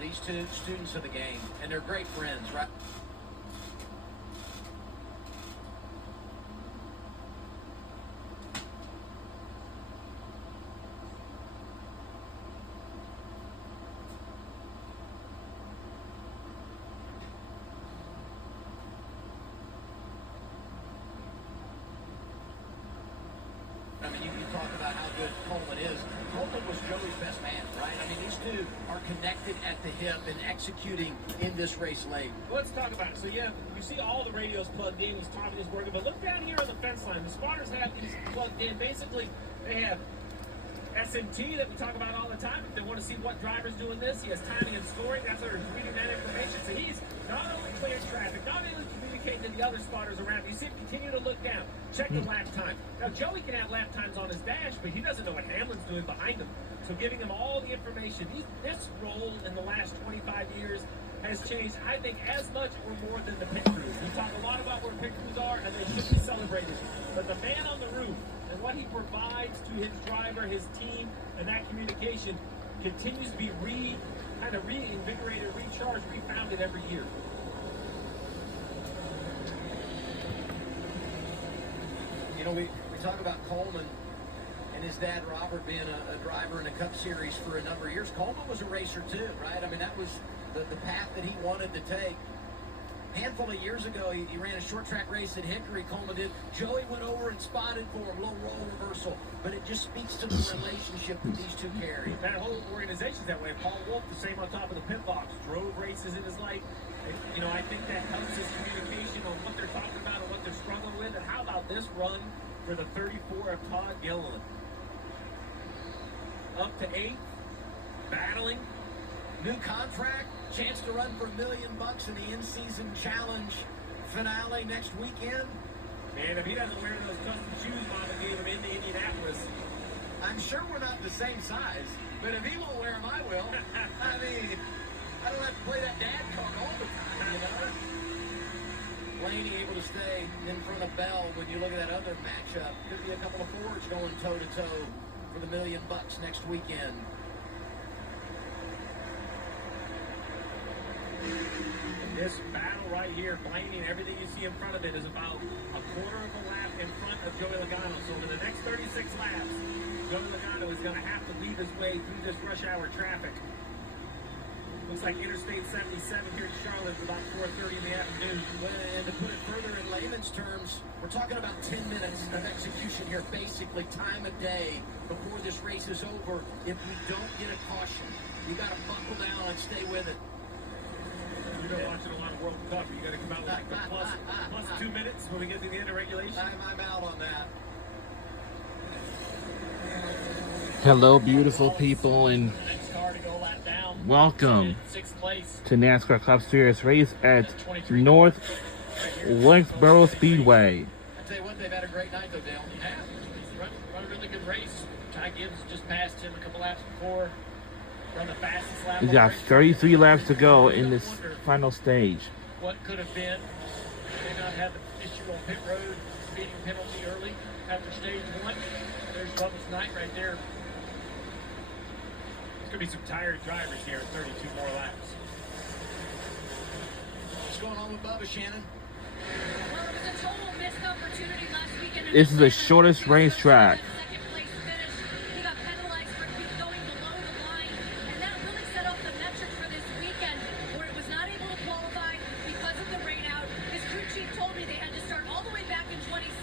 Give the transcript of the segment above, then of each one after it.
these two students of the game, and they're great friends, right? I mean, you talk about how good Coleman is. Coleman was Joey's best man, right? I mean, these two are connected at the hip and executing in this race late. Let's talk about it. So, yeah, you see all the radios plugged in. He's talking, he's working. But look down here on the fence line. The spotters have these plugged in. Basically, they have SMT that we talk about all the time. If they want to see what driver's doing this, he has timing and scoring. That's how they're reading that information. So he's not only clearing traffic, not only communicating to the other spotters around. You see him continue to look down. Check the lap time. Now, Joey can have lap times on his dash, but he doesn't know what Hamlin's doing behind him. So giving him all the information. This role in the last 25 years has changed, I think, as much or more than the pit crews. We talk a lot about where pit crews are, and they should be celebrated. But the man on the roof and what he provides to his driver, his team, and that communication continues to be reinvigorated, recharged, refounded every year. You know, we talk about Coleman and his dad, Robert, being a driver in a Cup Series for a number of years. Coleman was a racer, too, right? I mean, that was the path that he wanted to take. A handful of years ago, he ran a short track race at Hickory. Coleman did. Joey went over and spotted for him, little role reversal. But it just speaks to the relationship that these two carry. That whole organization's that way. Paul Wolf, the same on top of the pit box, drove races in his life. And, you know, I think that helps his communication on what they're talking about and what they're struggling with. And how about this run for the 34 of Todd Gilliland? Up to 8th, battling. New contract, chance to run for $1 million in the in-season challenge finale next weekend. Man, if he doesn't wear those custom shoes Mama gave him into Indianapolis. I'm sure we're not the same size, but if he won't wear them, I will. I mean, I don't have to play that dad card all the time, you know? Blaney able to stay in front of Bell when you look at that other matchup. Could be a couple of Fords going toe-to-toe for the $1 million next weekend. This battle right here, Blaney and everything you see in front of it is about a quarter of a lap in front of Joey Logano. So in the next 36 laps, Joey Logano is going to have to weave his way through this rush hour traffic. Looks like Interstate 77 here in Charlotte is about 4:30 in the afternoon. And to put it further in layman's terms, we're talking about 10 minutes of execution here, basically time of day before this race is over. If we don't get a caution, you got to buckle down and stay with it. You've been watching a lot of World Cup. You got to come out with like a plus 2 minutes when we get to the end of regulation. I'm out on that. Hello, beautiful people, and welcome to NASCAR Cup Series race at North Wilkesboro Speedway. I tell you what, they've had a great night, though, Dale. Yeah, run a really good race. Ty Gibbs just passed him a couple laps before. Run the fastest lap. We got 33 laps to go in this final stage. What could have been? They not had the issue on pit road, speeding penalty early after stage 1. There's Bubba's night right there. There's going to be some tired drivers here at 32 more laps. What's going on with Bubba, Shannon? Well, it was a total missed opportunity last weekend. This is the shortest racetrack. Second place finish. He got penalized for going below the line, and that really set off the metric for this weekend, where it was not able to qualify because of the rain out. His crew chief told me they had to start all the way back in 26.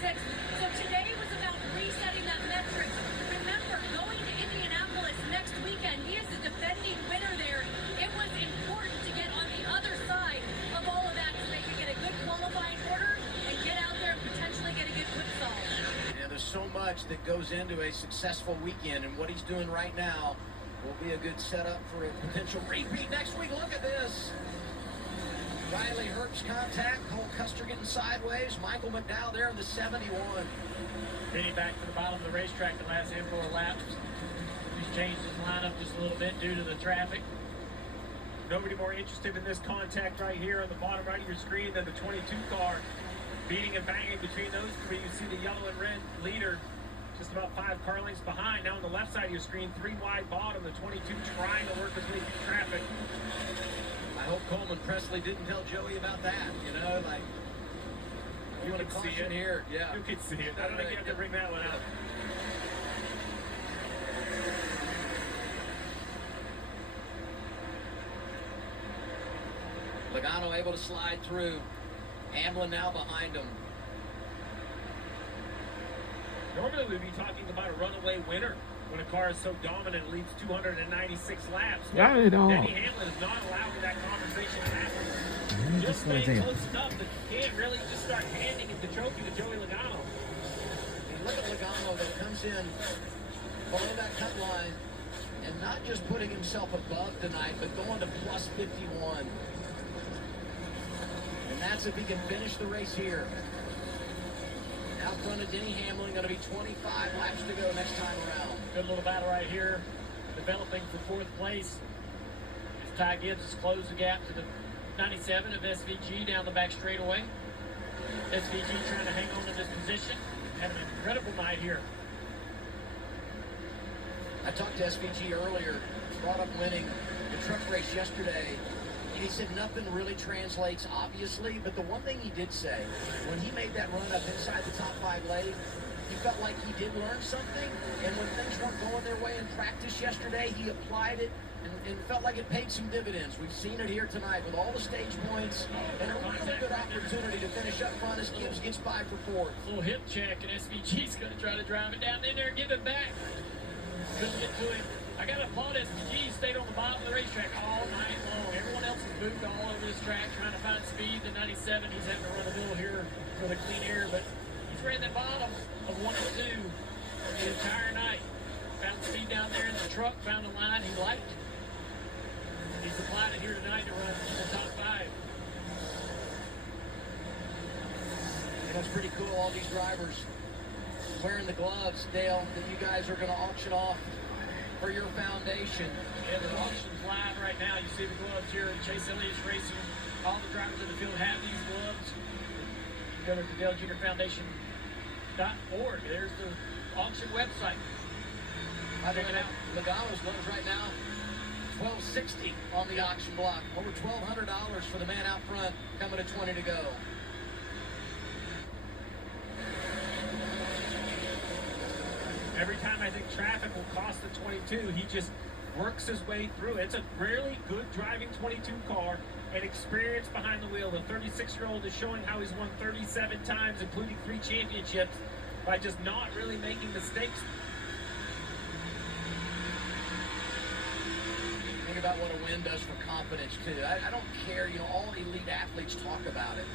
So today was about resetting that metric. Remember, going to Indianapolis next weekend, he is the defending winner there. It was important to get on the other side of all of that so they could get a good qualifying order and get out there and potentially get a good whipsaw. Yeah, there's so much that goes into a successful weekend, and what he's doing right now will be a good setup for a potential repeat next week. Look at this. Riley Herbst contact, Cole Custer getting sideways, Michael McDowell there in the 71. Getting back to the bottom of the racetrack the last handful of laps. He's changed his lineup just a little bit due to the traffic. Nobody more interested in this contact right here on the bottom right of your screen than the 22 car. Beating and banging between those three. You see the yellow and red leader just about 5 car lengths behind. Now on the left side of your screen, 3 wide bottom, the 22 trying to work his way through traffic. I hope Coleman Presley didn't tell Joey about that, you know, like, you want to see caution it here. Yeah. You could see it. I don't think you have to bring that one out. Logano able to slide through. Hamlin now behind him. Normally we'd be talking about a runaway winner when a car is so dominant it leads 296 laps. Yeah, I know. Denny Hamlin is not allowing that conversation to happen. Just staying close enough that you can't really just start handing the trophy to Joey Logano. And look at Logano that comes in below that cut line and not just putting himself above tonight, but going to plus 51. And that's if he can finish the race here. Out front of Denny Hamlin, going to be 25 laps to go next time around. Good little battle right here, developing for 4th place. As Ty Gibbs has closed the gap to the 97 of SVG down the back straightaway. SVG trying to hang on to this position. Had an incredible night here. I talked to SVG earlier, brought up winning the truck race yesterday. And he said nothing really translates, obviously, but the one thing he did say, when he made that run up inside the top 5 lane, he felt like he did learn something, and when things weren't going their way in practice yesterday, he applied it and felt like it paid some dividends. We've seen it here tonight with all the stage points, and a really good opportunity to finish up front as Gibbs gets by for 4th. Little hip check, and SVG's going to try to drive it down in there and give it back. Couldn't get to him. I got to applaud SVG. He stayed on the bottom of the racetrack all night long. Everyone else has moved all over this track trying to find speed. The 97, he's having to run a little here for the clean air, but he's ran the bottom of 1 and 2 the entire night. Found speed down there in the truck, found a line he liked. He's applied it here tonight to run the top 5. You know, it's pretty cool, all these drivers wearing the gloves, Dale, that you guys are going to auction off for your foundation. Yeah, the auction's live right now. You see the gloves here. Chase Elliott's racing. All the drivers in the field have these gloves. You go to the DaleJuniorFoundation.org. There's the auction website. Check it out. Logano's gloves right now, $1,260 on the auction block. Over $1,200 for the man out front, coming to 20 to go. Every time I think traffic will cost the 22, he just works his way through. It's a really good driving 22 car and experience behind the wheel. The 36-year-old is showing how he's won 37 times, including 3 championships, by just not really making mistakes. Think about what a win does for confidence, too. I don't care, you know, all elite athletes talk about it.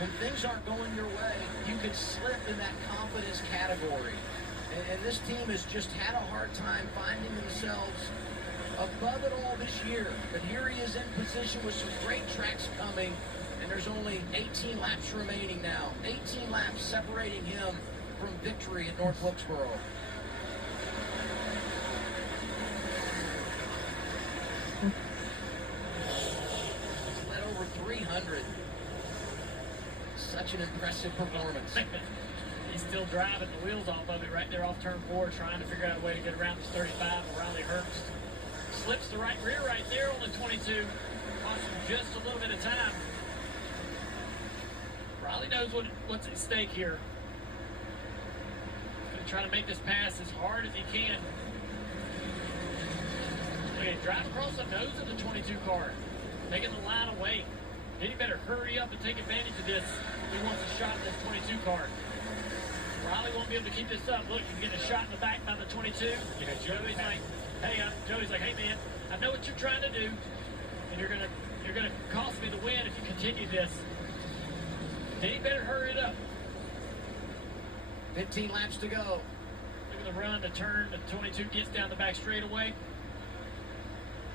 When things aren't going your way, you can slip in that confidence category. And this team has just had a hard time finding themselves above it all this year. But here he is in position with some great tracks coming, and there's only 18 laps remaining now. 18 laps separating him from victory at North Wilkesboro. He's led over 300. Such an impressive performance. He's still driving the wheels off of it right there off turn 4, trying to figure out a way to get around this 35 of Riley Herbst. Slips the right rear right there on the 22. Costs him just a little bit of time. Riley knows what's at stake here. He's going to try to make this pass as hard as he can. Okay, drive across the nose of the 22 car, taking the line away. Then he better hurry up and take advantage of this. He wants a shot at this 22 car. Riley won't be able to keep this up. Look, he's getting a shot in the back by the 22. Yeah, Joey's like, hey man, I know what you're trying to do, and you're gonna cost me the win if you continue this. Then he better hurry it up. 15 laps to go. Look at the run, the turn, the 22 gets down the back straightaway.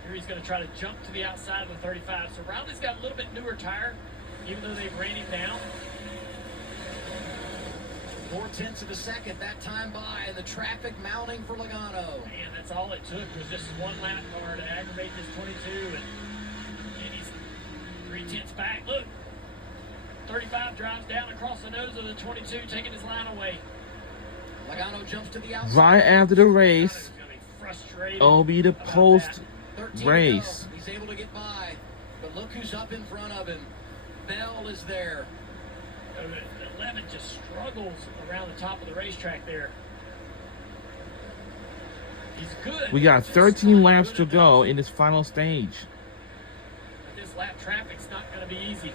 Here he's going to try to jump to the outside of the 35. So Riley's got a little bit newer tire, even though they ran him down. 4/10 of a second, that time by, and the traffic mounting for Logano. Man, that's all it took was just one lap car to aggravate this 22, and he's 3/10 back. Look, 35 drives down across the nose of the 22, taking his line away. Logano jumps to the outside. Right after the race, He's gonna be frustrated it'll be the about that. post 13 to race. go. He's able to get by, but look who's up in front of him. Bell is there. 11 just struggles around the top of the racetrack there. He's good. We got just 13 not laps good to go enough. in this final stage. But this lap traffic's not going to be easy.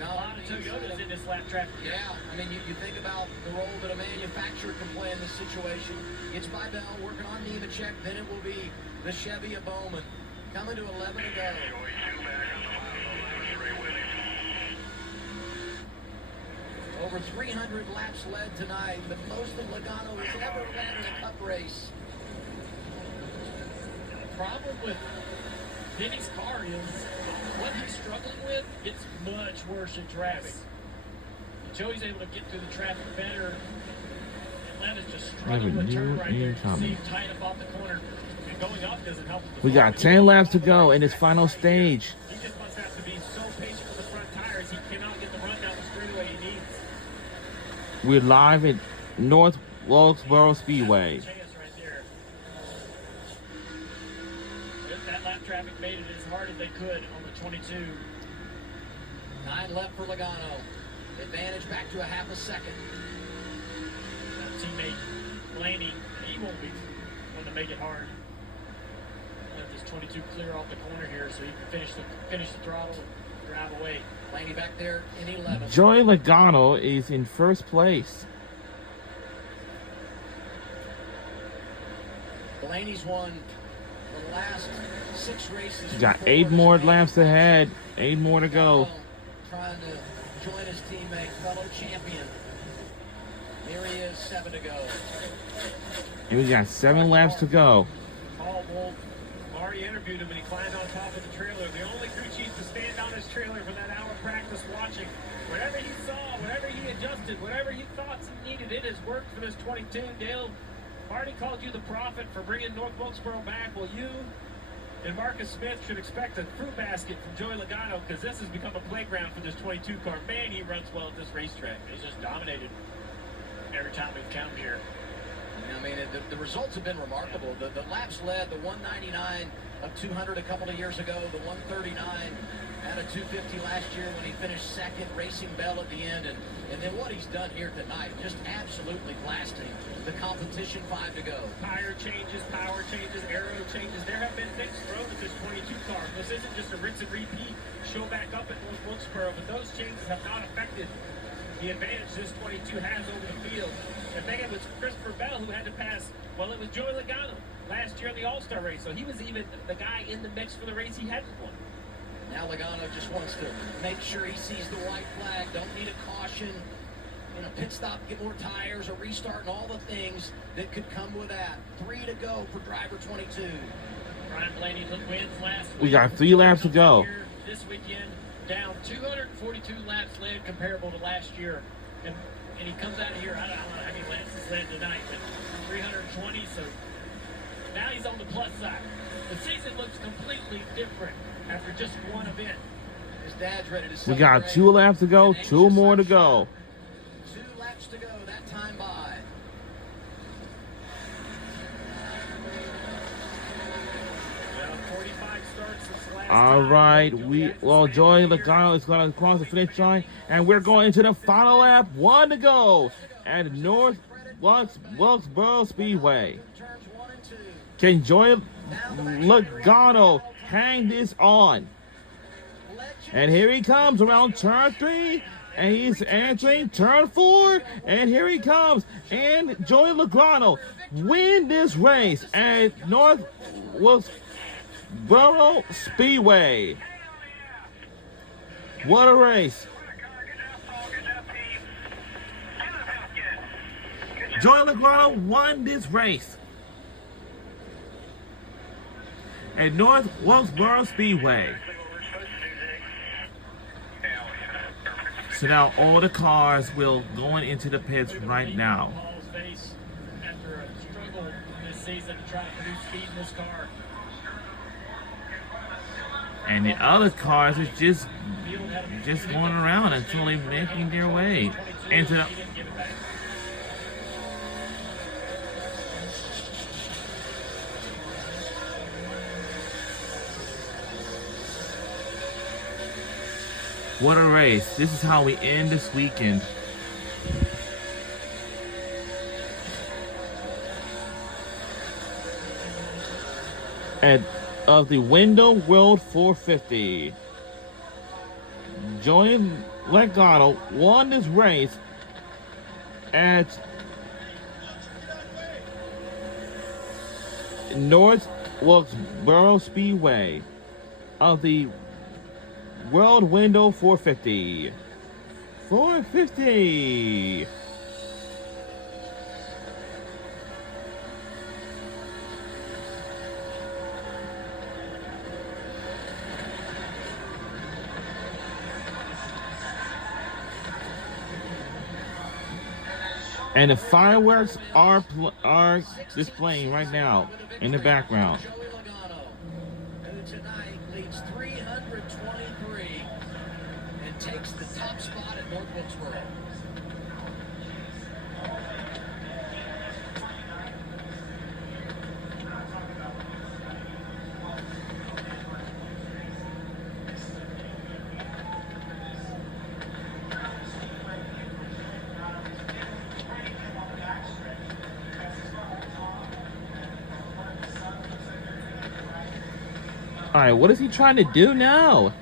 A lot of Toyotas in this lap traffic. Yeah, I mean, you think about the role that a manufacturer can play in this situation. It's by Bell working on Nemechek, then it will be the Chevy of Bowman. Coming to 11 to go. Over 300 laps led tonight, the most that Logano has ever led in a cup race. The problem with Denny's car is what he's struggling with, it's much worse in traffic. Joey's able to get through the traffic better. And Levin's just struggling with turn right there. You see him tight up off the corner. And going up doesn't help. We got 10 laps to go in this final stage. He just must have to be so patient with the front tires. He cannot get the run down the straightaway he needs. We're live at North Wilkesboro Speedway. Chance right there. If that lap traffic made it as hard as they could on the 22. 9 left for Logano. Advantage back to a half a second. That teammate Blaney, he won't be one to make it hard. Let this 22 clear off the corner here so he can finish the throttle and drive away. Blaney back there in 11. Joey Logano is in first place. Blaney's won the last 6 races. He's got 8 more laps ahead. 8 more to go. Trying to join his teammate, fellow champion. Here he is, 7 to go. And we got 7 laps to go. Paul Wolf already interviewed him and he climbed on top of the trailer. The only crew chief to stand on his trailer for that hour practice watching. Whatever he saw, whatever he adjusted, whatever he thought he needed in his work for this 22, Dale Hardy called you the prophet for bringing North Wilkesboro back. Well, you and Marcus Smith should expect a fruit basket from Joey Logano because this has become a playground for this 22 car. Man, he runs well at this racetrack. He's just dominated every time we've come here. I mean, the results have been remarkable. The laps led, the 199 of 200 a couple of years ago, the 139 out of 250 last year when he finished second, racing Bell at the end, and then what he's done here tonight, just absolutely blasting the competition. 5 to go. Tire changes, power changes, aero changes. There have been things thrown at this 22 car. This isn't just a rinse and repeat, show back up at North Wilkesboro, but those changes have not affected the advantage this 22 has over the field. And think it was Christopher Bell who had to pass, well, it was Joey Logano last year in the All-Star race, so he was even the guy in the mix for the race he hadn't won. Now Logano just wants to make sure he sees the white flag, don't need a caution, pit stop, get more tires, a restart, and all the things that could come with that. 3 to go for driver 22. Brian Blaney wins last week. We got 3 laps to go. This weekend, down 242 laps led comparable to last year. And he comes out of here, I don't know how many laps he's led tonight, but 320, so now he's on the plus side. The season looks completely different after just one event. His dad's ready to We celebrate. got 2 laps to go. 2 more to go. 2 laps to go, that time by. Well, 45 starts since last All time. right, Joey Joey Logano is going to cross the finish line, and we're going into the final lap. 1 to go at North Wilkesboro Speedway. Turns 1 and 2. Can Joey Logano hang this on? And here he comes around turn 3, and he's entering turn 4, and here he comes. And Joey Logano win this race at North Wilkesboro Speedway. What a race. Joey Logano won this race at North Wilkesboro Speedway. So now all the cars will go into the pits right now. Paul's face after a struggle this season to try to produce speed in this car. And the other cars are just going around until they're making their way into the... What a race. This is how we end this weekend. Of the Window World 450. Joey Logano won this race at North Wilkesboro Speedway of the World Window 450. 450. And the fireworks are displaying right now in the background. Joey Logano, who tonight leads 323 and takes the top spot at North Wilkesboro. All right, what is he trying to do now?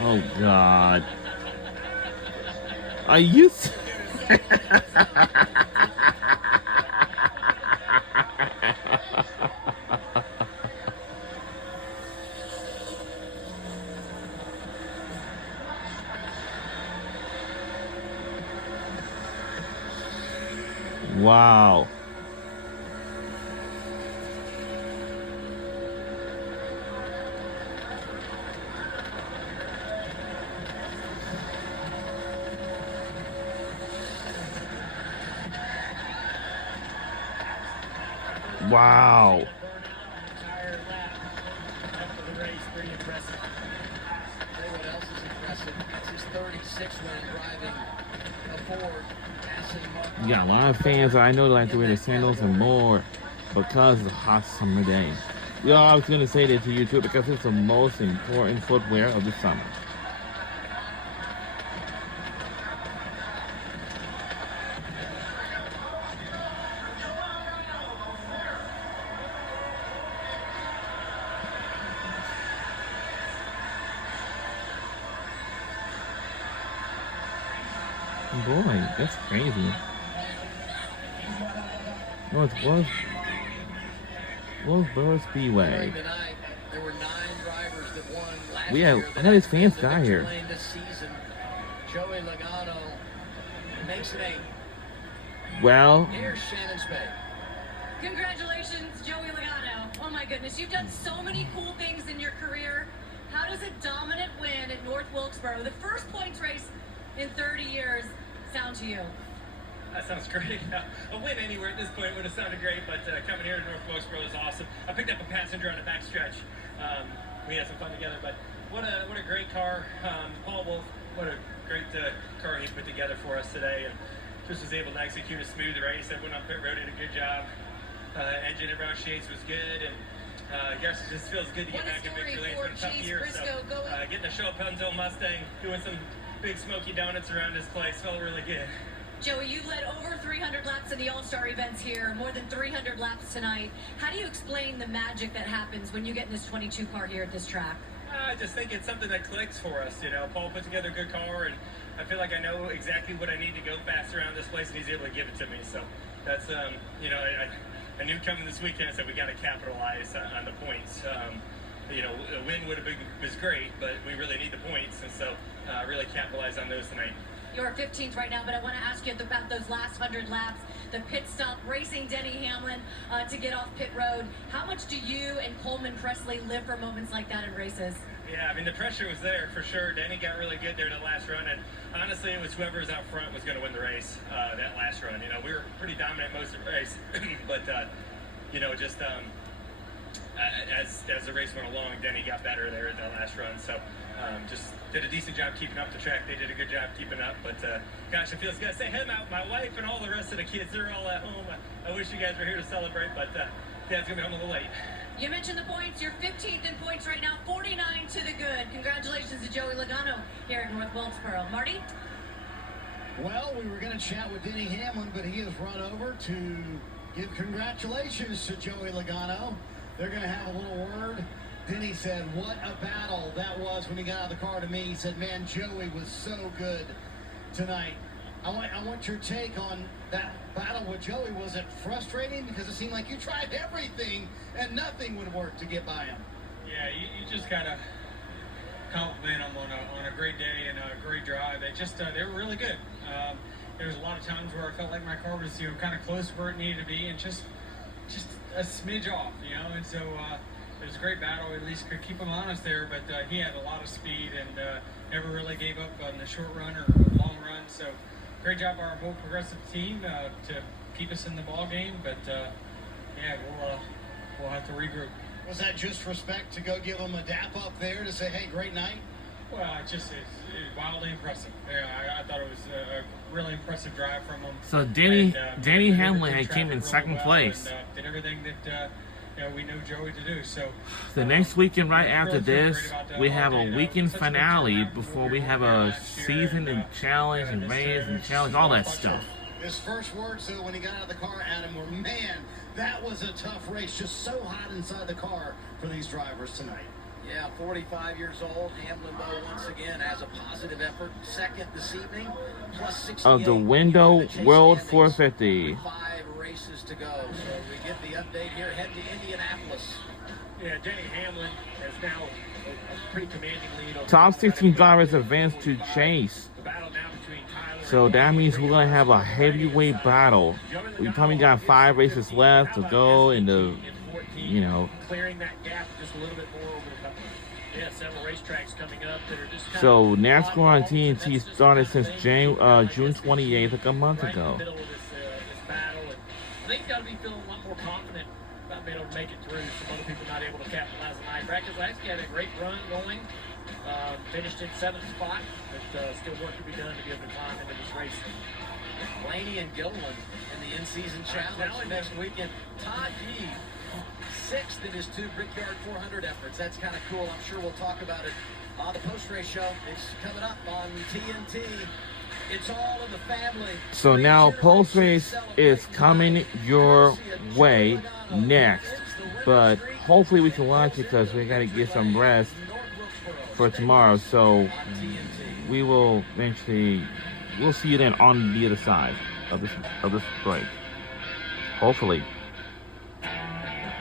Oh, God. Are you... Wow. Wow. Entire lap after the race, pretty impressive. Tell you what else is impressive. That's his 36th win driving a Ford. You got a lot of fans that I know like to wear the sandals and more because it's a hot summer day. Yeah, I was going to say that to you too because it's the most important footwear of the summer. Boy, that's crazy. No, it was Wilkesboro Speedway. Tonight, there were 9 drivers that won last We have year. I know his fans got here. This season, Joey Logano makes an 8. Well, Here's Shannon Spade. Congratulations, Joey Logano. Oh my goodness, you've done so many cool things in your career. How does a dominant win at North Wilkesboro, the first points race in 30 years, sound to you? That sounds great. A win anywhere at this point would have sounded great, but coming here to North Wilkesboro is awesome. I picked up a passenger on the backstretch. We had some fun together, but what a great car. Paul Wolf, what a great car he put together for us today, and just was able to execute a smooth race. Everyone on pit road did a good job. Engine around Shades was good, and gosh, it just feels good to get What a back in story victory lane. for It's been a tough Chase year, Briscoe so going- getting to show up on his own Mustang, doing some big smoky donuts around this place felt really good. Joey, you led over 300 laps in the All-Star events here, more than 300 laps tonight. How do you explain the magic that happens when you get in this 22 car here at this track? I just think it's something that clicks for us. You know, Paul put together a good car, and I feel like I know exactly what I need to go fast around this place, and he's able to give it to me. So that's, you know, I knew coming this weekend, I said we got to capitalize on the points. You know, a win would have been was great, but we really need the points, and so really capitalize on those tonight. You're 15th right now, but I want to ask you about those last 100 laps, the pit stop, racing Denny Hamlin to get off pit road. How much do you and Coleman Presley live for moments like that in races? Yeah, I mean, the pressure was there for sure. Denny got really good there in the last run, and honestly, it was whoever was out front was going to win the race that last run. You know, we were pretty dominant most of the race, but, you know, just as the race went along, Denny got better there in the last run. So just did a decent job keeping up the track. They did a good job keeping up. But gosh, it feels good. Say hey, my wife and all the rest of the kids, they're all at home. I wish you guys were here to celebrate, but Dad's going to be home a little late. You mentioned the points. You're 15th in points right now, 49 to the good. Congratulations to Joey Logano here at North Wilkesboro. Marty? Well, we were going to chat with Denny Hamlin, but he has run over to give congratulations to Joey Logano. They're going to have a little word. Denny said, what a battle that was when he got out of the car to me. He said, man, Joey was so good tonight. I want your take on that battle with Joey. Was it frustrating? Because it seemed like you tried everything and nothing would work to get by him. Yeah, you just got to compliment them on a great day and a great drive. They were really good. There was a lot of times where I felt like my car was kind of close where it needed to be and just a smidge off, and so it was a great battle. At least could keep him honest there, but he had a lot of speed and never really gave up on the short run or long run. So great job by our whole progressive team to keep us in the ball game. But yeah, we'll have to regroup. Was that just respect to go give him a dap up there to say, hey, great night? Well, it's wildly impressive. Yeah, I thought it was a really impressive drive from him. So Denny Hamlin had came in second place. And, did everything that we know Joey to do. So The next weekend right after this, we have a weekend finale before we have a season and challenge and race and challenge, all that stuff. His first words, though, when he got out of the car, Adam, were, man, that was a tough race. Just so hot inside the car for these drivers tonight. Yeah, 45 years old. Hamlin, though, once again has a positive effort. Second this evening, plus 68. Of the Window World 450. 5 races to go. So we get the update here. Head to Indianapolis. Yeah, Denny Hamlin has now a pretty commanding lead over Top 16 drivers advance to chase. the battle now between Tyler So that means we're going to have a heavyweight battle. We probably got 5 races left to go in the, clearing that gap just a little bit more over the couple. Yeah, several racetracks coming up that are just kind So of NASCAR on TNT started since June 28th, like a month right in ago. the middle of this battle, and I think got to be feeling a lot more confident about being able to make it through. Some other people not able to capitalize tonight. Brackets had a great run going, finished in 7th spot, but still work to be done to be able to climb into this race. Blaney and Gilliland in the in-season challenge next weekend. Todd Gee, 6th in his 2 Brickyard 400 efforts. That's kind of cool. I'm sure we'll talk about it on the post-race show. It's coming up on TNT. It's all in the family. So now post-race is coming your way next. But hopefully we can watch it because we got to get some rest for tomorrow. So we will eventually, we'll see you then on the other side of this break. Hopefully.